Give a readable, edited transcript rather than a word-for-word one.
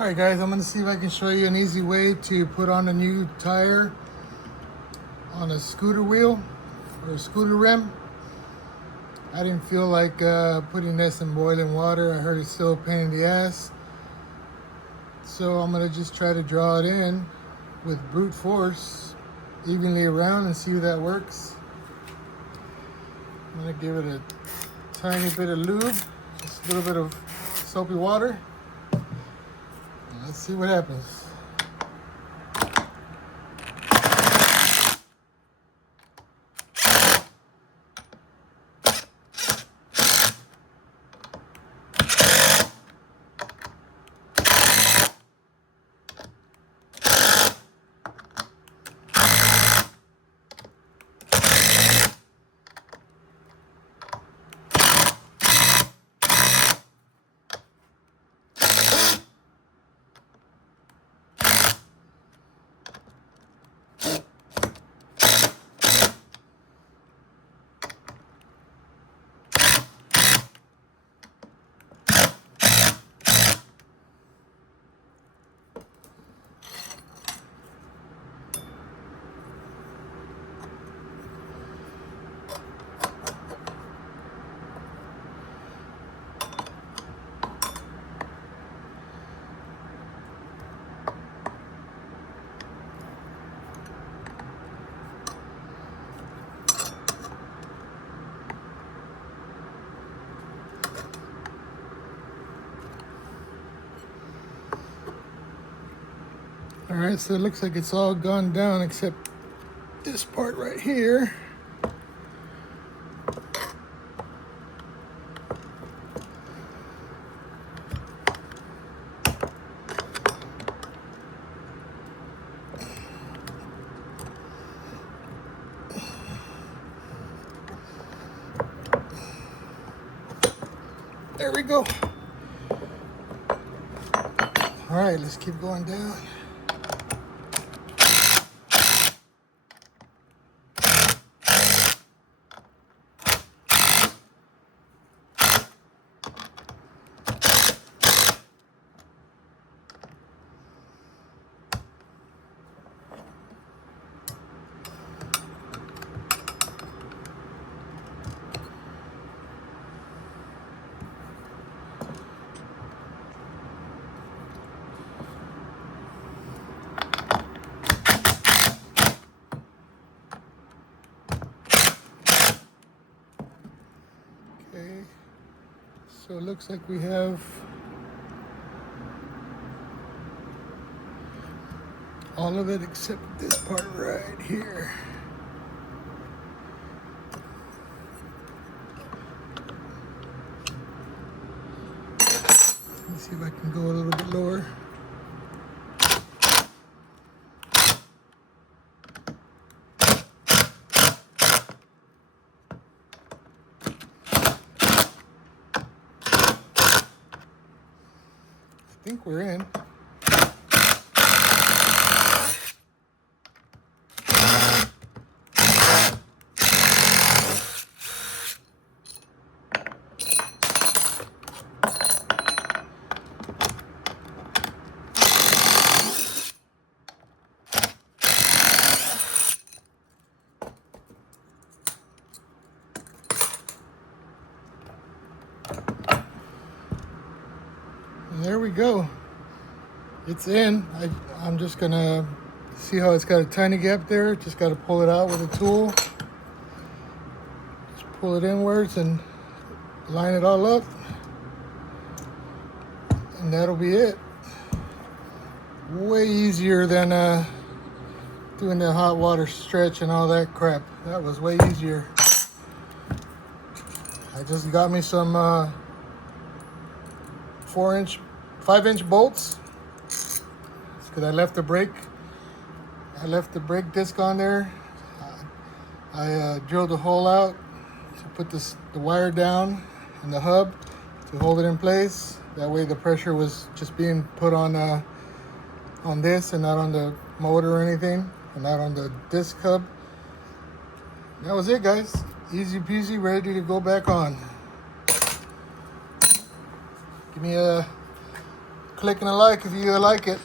Alright guys, I'm going to see if I can show you an easy way to put on a new tire on a scooter wheel or a scooter rim. I didn't feel like putting this in boiling water. I heard it's still a pain in the ass. So I'm going to just try to draw it in with brute force evenly around and see if that works. I'm going to give it a tiny bit of lube, just a little bit of soapy water. Let's see what happens. Alright, so it looks like it's all gone down except this part right here. There we go. Alright, let's keep going down. Okay, so it looks like we have all of it except this part right here. Let's see if I can go a little bit lower. I think we're in. And there we go. It's in. I'm just gonna see how it's got a tiny gap there. Just got to pull it out with a tool. Just pull it inwards and line it all up. And that'll be it. Way easier than doing the hot water stretch and all that crap. That was way easier. I just got me some 5-inch bolts. Because I left the brake disc on there. I drilled a hole out to put the wire down in the hub to hold it in place. That way the pressure was just being put on this and not on the motor or anything, and not on the disc hub. That was it, guys. Easy peasy, ready to go back on. Give me a clicking a like if you like it.